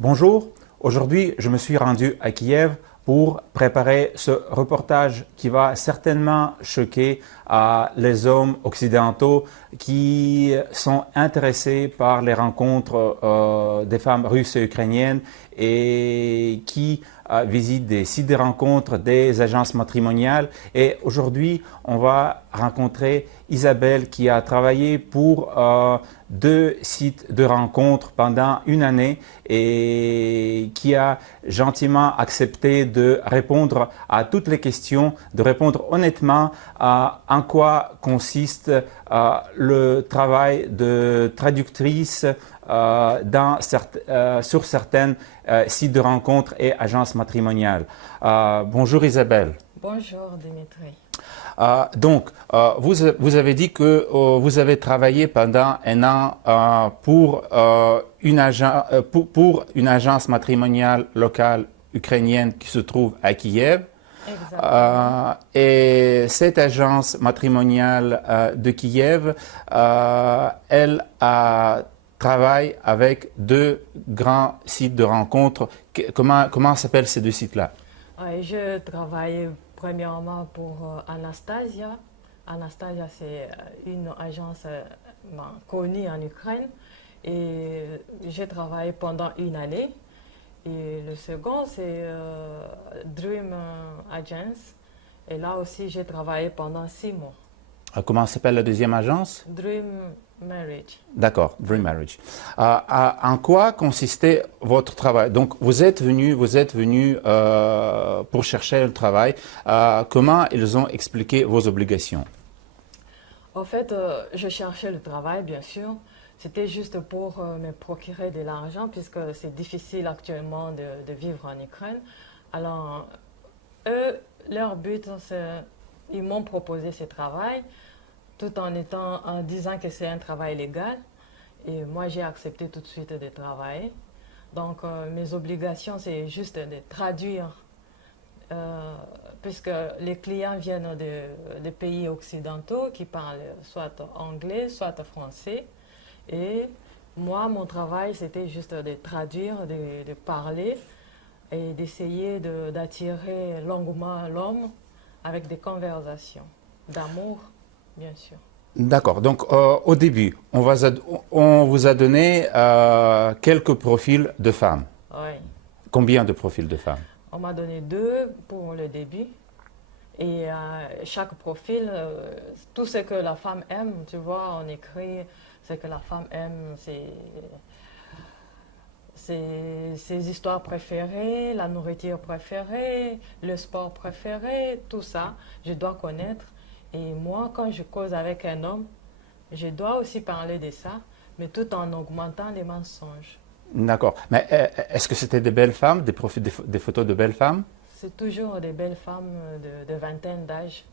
Bonjour, aujourd'hui je me suis rendu à Kiev pour préparer ce reportage qui va certainement choquer les hommes occidentaux qui sont intéressés par les rencontres des femmes russes et ukrainiennes et qui visitent des sites de rencontres, des agences matrimoniales. Et aujourd'hui, on va rencontrer Isabelle qui a travaillé pour deux sites de rencontres pendant une année et qui a gentiment accepté de répondre à toutes les questions, de répondre honnêtement à en quoi consiste le travail de traductrice sur certains sites de rencontres et agences matrimoniales. Bonjour Isabelle. Bonjour Dimitri. Vous avez dit que vous avez travaillé pendant un an pour une agence matrimoniale locale ukrainienne qui se trouve à Kiev. Et cette agence matrimoniale de Kiev, elle travaille avec deux grands sites de rencontres. Comment s'appellent ces deux sites-là? Je travaille premièrement pour Anastasia. Anastasia, c'est une agence connue en Ukraine et j'ai travaillé pendant une année. Et le second, c'est Dream Agence. Et là aussi, j'ai travaillé pendant 6 mois. Comment s'appelle la deuxième agence? Dream Marriage. D'accord, Dream Marriage. En quoi consistait votre travail? Donc, vous êtes venu pour chercher le travail. Comment ils ont expliqué vos obligations? En fait, je cherchais le travail, bien sûr. C'était juste pour me procurer de l'argent, puisque c'est difficile actuellement de vivre en Ukraine. Alors, eux, leur but, c'est, ils m'ont proposé ce travail, tout en disant que c'est un travail légal. Et moi, j'ai accepté tout de suite de travailler. Donc, mes obligations, c'est juste de traduire, puisque les clients viennent de pays occidentaux qui parlent soit anglais, soit français. Et moi, mon travail, c'était juste de traduire, de parler et d'essayer d'attirer longuement l'homme avec des conversations d'amour, bien sûr. D'accord. Donc, au début, on vous a donné quelques profils de femmes. Oui. Combien de profils de femmes? On m'a donné 2 pour le début. Et chaque profil, tout ce que la femme aime, tu vois, on écrit ce que la femme aime, ses histoires préférées, la nourriture préférée, le sport préféré, tout ça, je dois connaître. Et moi, quand je cause avec un homme, je dois aussi parler de ça, mais tout en augmentant les mensonges. D'accord. Mais est-ce que c'était des belles femmes, des photos de belles femmes? C'est toujours des belles femmes de vingtaine d'âge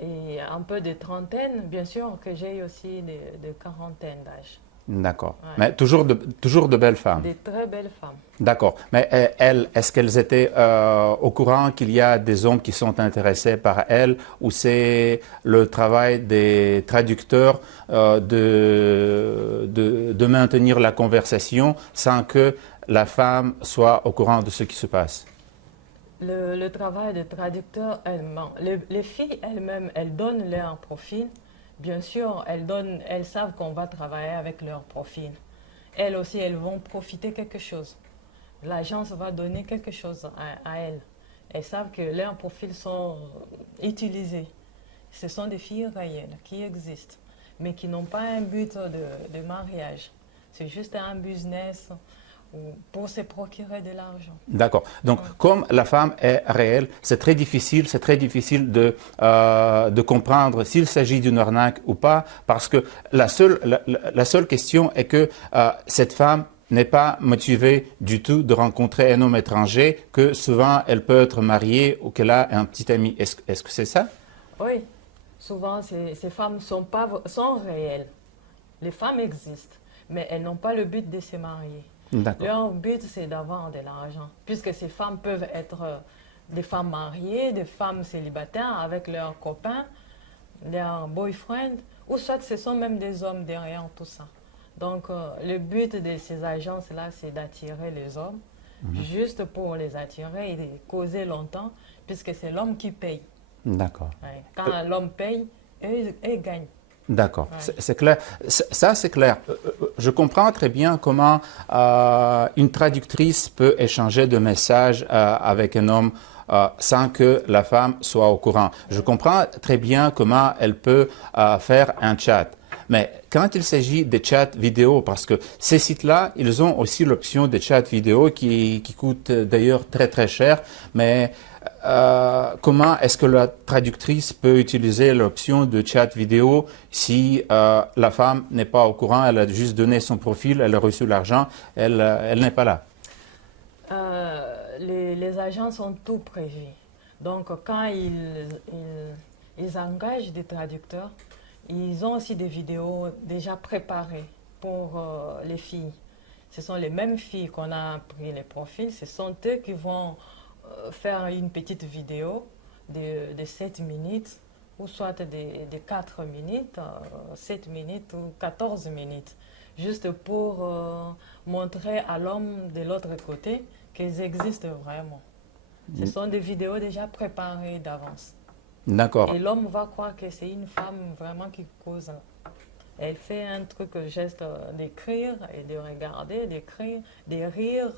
et un peu de trentaine, bien sûr que j'ai aussi de quarantaine d'âge. D'accord. Ouais. Mais toujours de belles femmes? Des très belles femmes. D'accord. Mais elles, est-ce qu'elles étaient au courant qu'il y a des hommes qui sont intéressés par elles, ou c'est le travail des traducteurs de maintenir la conversation sans que la femme soit au courant de ce qui se passe? Le travail de traducteur, les filles elles-mêmes, elles donnent leur profil. Bien sûr, elles savent qu'on va travailler avec leur profil. Elles aussi, elles vont profiter quelque chose. L'agence va donner quelque chose à elles. Elles savent que leurs profils sont utilisés. Ce sont des filles réelles qui existent, mais qui n'ont pas un but de mariage. C'est juste un business pour se procurer de l'argent. D'accord. Donc, comme la femme est réelle, c'est très difficile de comprendre s'il s'agit d'une arnaque ou pas, parce que la seule question est que cette femme n'est pas motivée du tout de rencontrer un homme étranger, que souvent elle peut être mariée ou qu'elle a un petit ami. Est-ce que c'est ça? Oui. Souvent, ces femmes sont réelles. Les femmes existent, mais elles n'ont pas le but de se marier. Leur but, c'est d'avoir de l'argent, puisque ces femmes peuvent être des femmes mariées, des femmes célibataires avec leurs copains, leurs boyfriends, ou soit ce sont même des hommes derrière tout ça. Donc, le but de ces agences-là, c'est d'attirer les hommes, juste pour les attirer et causer longtemps, puisque c'est l'homme qui paye. D'accord. Ouais. Quand l'homme paye, eux gagnent. D'accord, Ouais. c'est clair. Ça, c'est clair. Je comprends très bien comment une traductrice peut échanger de messages avec un homme sans que la femme soit au courant. Je comprends très bien comment elle peut faire un chat. Mais quand il s'agit de chats vidéo, parce que ces sites-là, ils ont aussi l'option de chat vidéo qui coûte d'ailleurs très très cher, mais comment est-ce que la traductrice peut utiliser l'option de chat vidéo si la femme n'est pas au courant, elle a juste donné son profil, elle a reçu l'argent, elle n'est pas là? Les agents sont tout prévus. Donc, quand ils engagent des traducteurs, ils ont aussi des vidéos déjà préparées pour les filles. Ce sont les mêmes filles qu'on a pris les profils, ce sont eux qui vont faire une petite vidéo de 7 minutes ou soit de 4 minutes, 7 minutes ou 14 minutes, juste pour montrer à l'homme de l'autre côté qu'ils existent vraiment. Ce sont des vidéos déjà préparées d'avance. D'accord. Et l'homme va croire que c'est une femme vraiment qui cause. Elle fait un truc, geste d'écrire et de regarder, d'écrire, de rire,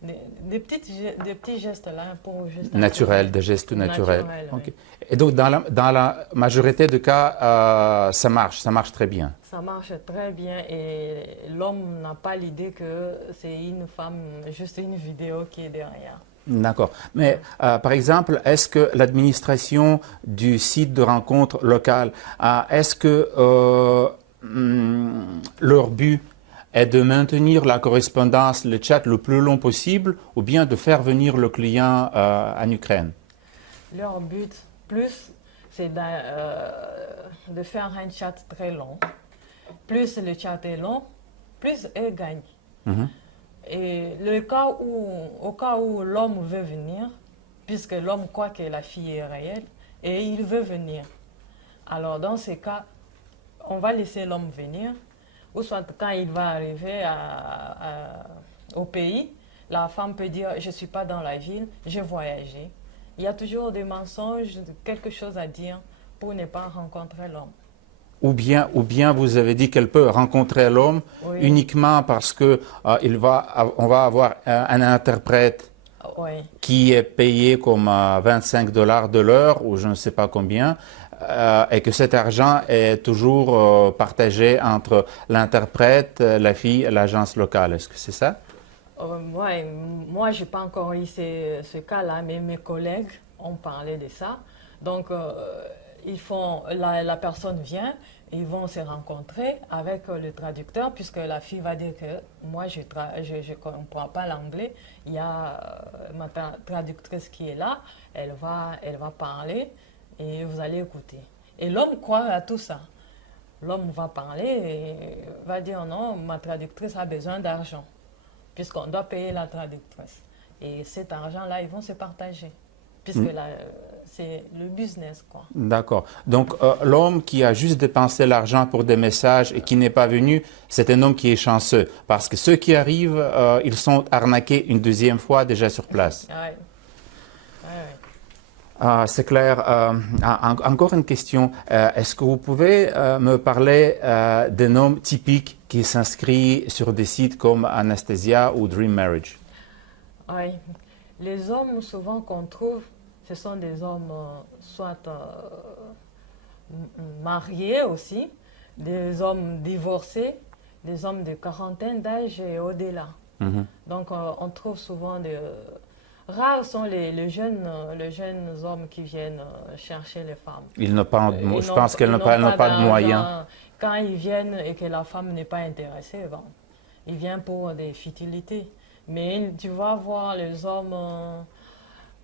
des petits gestes là pour juste Naturel, des gestes naturels. Oui. Okay. Et donc, dans la majorité des cas, ça marche très bien. Ça marche très bien et l'homme n'a pas l'idée que c'est une femme, juste une vidéo qui est derrière. D'accord. Mais par exemple, est-ce que l'administration du site de rencontre locale, est-ce que leur but est de maintenir la correspondance, le chat le plus long possible ou bien de faire venir le client en Ukraine? Leur but, plus, c'est de faire un chat très long. Plus le chat est long, plus eux gagnent. Et au cas où l'homme veut venir, puisque l'homme croit que la fille est réelle, et il veut venir. Alors dans ces cas, on va laisser l'homme venir, ou soit quand il va arriver au pays, la femme peut dire « je ne suis pas dans la ville, j'ai voyagé ». Il y a toujours des mensonges, quelque chose à dire pour ne pas rencontrer l'homme. Ou bien vous avez dit qu'elle peut rencontrer l'homme uniquement parce que on va avoir un interprète qui est payé comme $25 de l'heure ou je ne sais pas combien, et que cet argent est toujours partagé entre l'interprète, la fille et l'agence locale. Est-ce que c'est ça? Ouais, moi, je n'ai pas encore eu ce cas-là, mais mes collègues ont parlé de ça. Donc, la personne vient, ils vont se rencontrer avec le traducteur, puisque la fille va dire que moi, je ne comprends pas l'anglais. Il y a ma traductrice qui est là, elle va parler et vous allez écouter. Et l'homme croit à tout ça. L'homme va parler et va dire non, ma traductrice a besoin d'argent, puisqu'on doit payer la traductrice. Et cet argent-là, ils vont se partager, puisque c'est le business, quoi. D'accord. Donc, l'homme qui a juste dépensé l'argent pour des messages et qui n'est pas venu, c'est un homme qui est chanceux. Parce que ceux qui arrivent, ils sont arnaqués une deuxième fois déjà sur place. Ouais. C'est clair. Encore une question. Est-ce que vous pouvez me parler d'un homme typique qui s'inscrit sur des sites comme Anastasia ou Dream Marriage? Oui. Les hommes souvent qu'on trouve, ce sont des hommes soit mariés aussi, des hommes divorcés, des hommes de quarantaine d'âge et au-delà. Donc on trouve souvent rares sont les jeunes hommes qui viennent chercher les femmes. Je pense qu'ils n'ont pas de moyens. Quand ils viennent et que la femme n'est pas intéressée, bon, ils viennent pour des futilités. Mais tu vas voir les hommes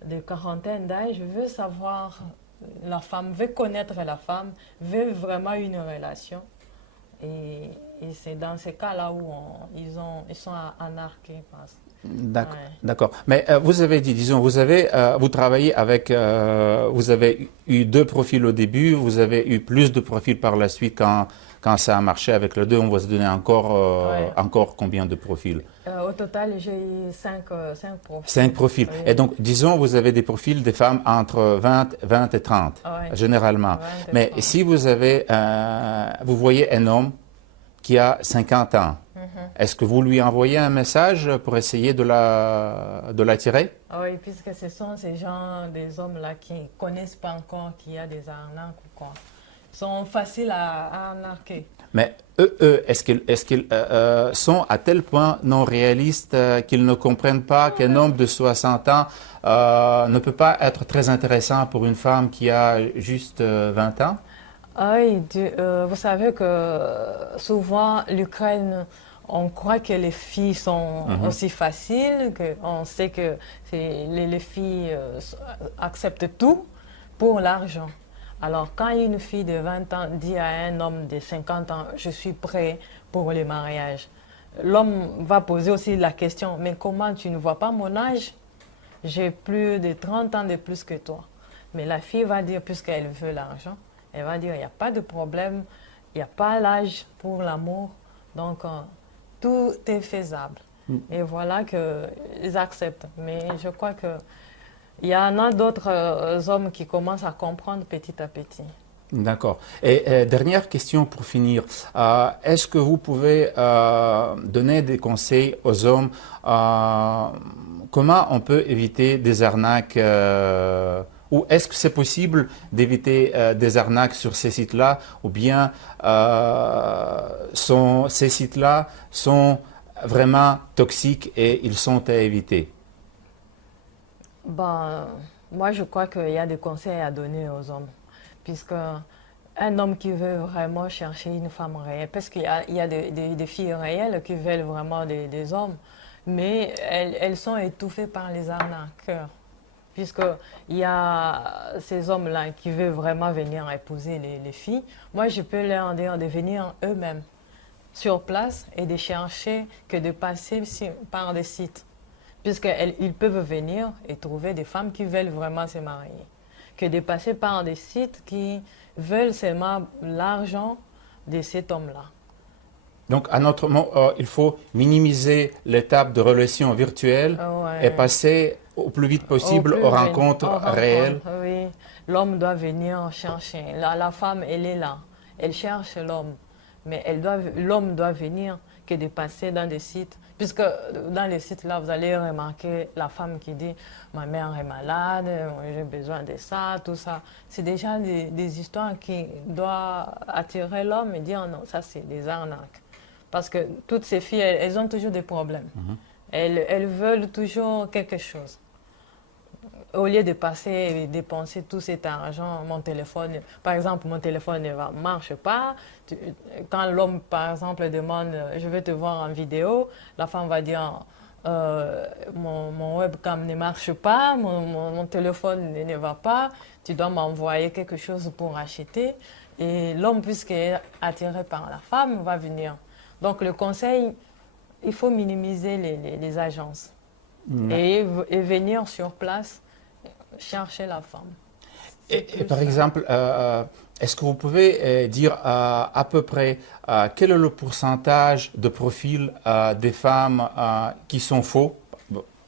de quarantaine d'âge, veulent savoir la femme, veut connaître la femme, veut vraiment une relation. Et c'est dans ces cas-là où ils sont anarqués. D'accord. Mais vous avez dit, disons, vous travaillez avec, vous avez eu deux profils au début, vous avez eu plus de profils par la suite quand ça a marché avec le deux, on va se donner encore combien de profils? Au total, j'ai eu cinq profils. 5 profils. Oui. Et donc, disons, vous avez des profils des femmes entre 20 et 30, généralement. 20 et Mais 30. si vous avez, vous voyez un homme qui a 50 ans, est-ce que vous lui envoyez un message pour essayer de l'attirer? Oui, puisque ce sont ces gens, des hommes-là qui ne connaissent pas encore qu'il y a des arnaques ou quoi. Ils sont faciles à arnaquer. Mais est-ce qu'ils sont à tel point non réalistes qu'ils ne comprennent pas qu'un homme de 60 ans ne peut pas être très intéressant pour une femme qui a juste 20 ans? Oui, vous savez que souvent l'Ukraine, on croit que les filles sont aussi faciles, on sait que les filles acceptent tout pour l'argent. Alors quand une fille de 20 ans dit à un homme de 50 ans, je suis prêt pour le mariage, l'homme va poser aussi la question, mais comment tu ne vois pas mon âge? J'ai plus de 30 ans de plus que toi. Mais la fille va dire, puisqu'elle veut l'argent, elle va dire, il n'y a pas de problème, il n'y a pas l'âge pour l'amour, donc tout est faisable. Et voilà qu'ils acceptent. Mais je crois qu'il y en a d'autres hommes qui commencent à comprendre petit à petit. D'accord. Et dernière question pour finir. Est-ce que vous pouvez donner des conseils aux hommes comment on peut éviter des arnaques ou est-ce que c'est possible d'éviter des arnaques sur ces sites-là ou bien ces sites-là sont vraiment toxiques et ils sont à éviter? Ben, moi, je crois qu'il y a des conseils à donner aux hommes. Puisque un homme qui veut vraiment chercher une femme réelle, parce qu'il y a des filles réelles qui veulent vraiment des hommes, mais elles sont étouffées par les arnaqueurs. Puisqu'il y a ces hommes-là qui veulent vraiment venir épouser les filles, moi je peux leur dire de venir eux-mêmes sur place et de chercher que de passer par des sites. Puisqu'ils peuvent venir et trouver des femmes qui veulent vraiment se marier. Que de passer par des sites qui veulent seulement l'argent de cet homme-là. Donc, à notre mot, il faut minimiser l'étape de relation virtuelle et passer au plus vite possible aux rencontres réelles. Oui, l'homme doit venir chercher. La femme, elle est là. Elle cherche l'homme. Mais l'homme doit venir que de passer dans des sites. Puisque dans les sites-là, vous allez remarquer la femme qui dit « ma mère est malade, j'ai besoin de ça, tout ça ». C'est déjà des histoires qui doivent attirer l'homme et dire « non, ça c'est des arnaques ». Parce que toutes ces filles, elles ont toujours des problèmes. Elles veulent toujours quelque chose. Au lieu de passer et dépenser tout cet argent, mon téléphone, par exemple, mon téléphone ne marche pas. Quand l'homme, par exemple, demande « je veux te voir en vidéo », la femme va dire mon webcam ne marche pas, mon téléphone ne va pas, tu dois m'envoyer quelque chose pour acheter. Et l'homme, puisqu'il est attiré par la femme, va venir. Donc le conseil, il faut minimiser les agences et venir sur place chercher la femme. Et par exemple, est-ce que vous pouvez dire à peu près quel est le pourcentage de profils des femmes qui sont faux?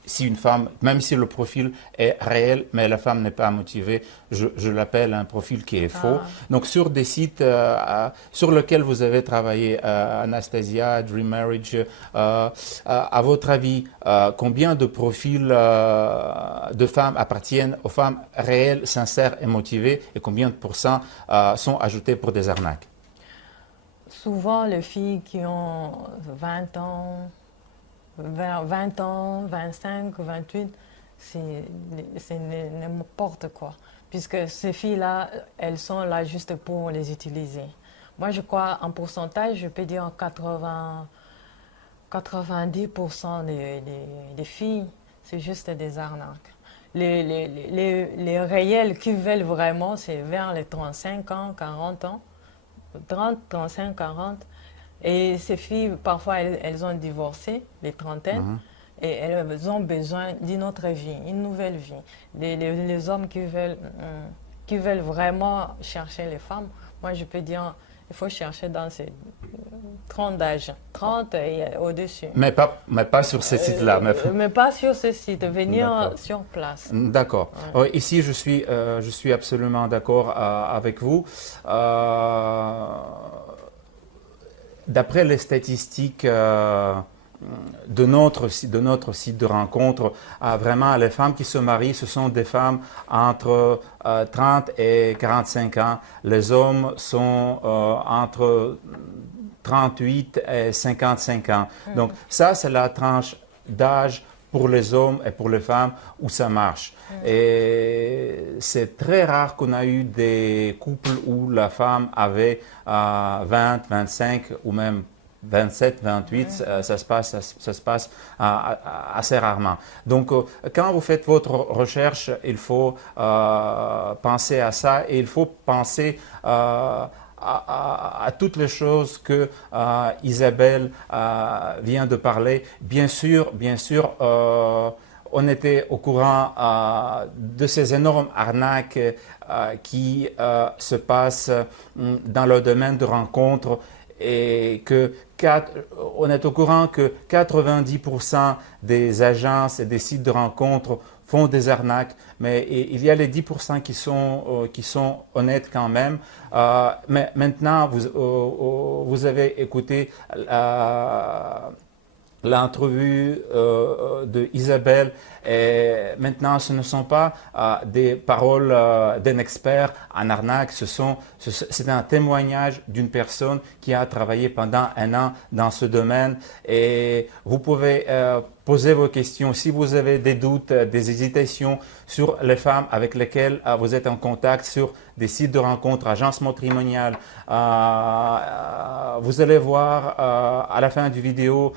Si une femme, même si le profil est réel, mais la femme n'est pas motivée, je l'appelle un profil qui est faux. Donc sur des sites sur lesquels vous avez travaillé, Anastasia, Dream Marriage, à votre avis, combien de profils de femmes appartiennent aux femmes réelles, sincères et motivées et combien de pourcents sont ajoutés pour des arnaques? Souvent les filles qui ont 20 ans, 20 ans, 25, 28, c'est n'importe quoi. Puisque ces filles-là, elles sont là juste pour les utiliser. Moi, je crois en pourcentage, je peux dire 90% des filles, c'est juste des arnaques. Les réels qui veulent vraiment, c'est vers les 35 ans, 40 ans, 30, 35, 40. Et ces filles, parfois, elles ont divorcé, les trentaines. et elles ont besoin d'une autre vie, une nouvelle vie. Les hommes qui veulent vraiment chercher les femmes, moi je peux dire, il faut chercher dans ces 30 d'âge, 30 et au-dessus. Mais pas sur ces sites-là. Mais pas sur ce site, venir D'accord. sur place. D'accord. Ouais. Ici, je suis absolument d'accord avec vous. D'après les statistiques de notre site de rencontre, vraiment, les femmes qui se marient, ce sont des femmes entre 30 et 45 ans. Les hommes sont entre 38 et 55 ans. Donc, ça, c'est la tranche d'âge pour les hommes et pour les femmes où ça marche. Et c'est très rare qu'on a eu des couples où la femme avait 20, 25 ou même 27, 28, ça se passe assez rarement. Donc, quand vous faites votre recherche, il faut penser à ça et il faut penser à toutes les choses que Isabelle vient de parler. Bien sûr, on était au courant de ces énormes arnaques qui se passent dans le domaine de rencontres et on est au courant que 90% des agences et des sites de rencontres font des arnaques, mais il y a les 10% qui sont honnêtes quand même. Mais maintenant, vous avez écouté l'entrevue de Isabelle et maintenant ce ne sont pas des paroles d'un expert en arnaque, c'est un témoignage d'une personne qui a travaillé pendant 1 an dans ce domaine et vous pouvez poser vos questions. Si vous avez des doutes, des hésitations sur les femmes avec lesquelles vous êtes en contact sur des sites de rencontres, agences matrimoniales, vous allez voir à la fin du vidéo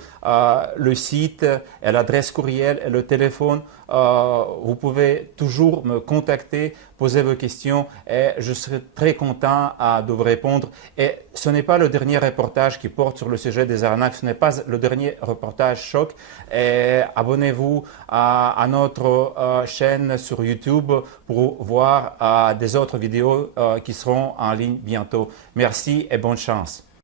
le site et l'adresse courriel et le téléphone. Vous pouvez toujours me contacter, poser vos questions et je serai très content de vous répondre. Et ce n'est pas le dernier reportage qui porte sur le sujet des arnaques, ce n'est pas le dernier reportage choc. Et abonnez-vous à notre chaîne sur YouTube pour voir des autres vidéos qui seront en ligne bientôt. Merci et bonne chance.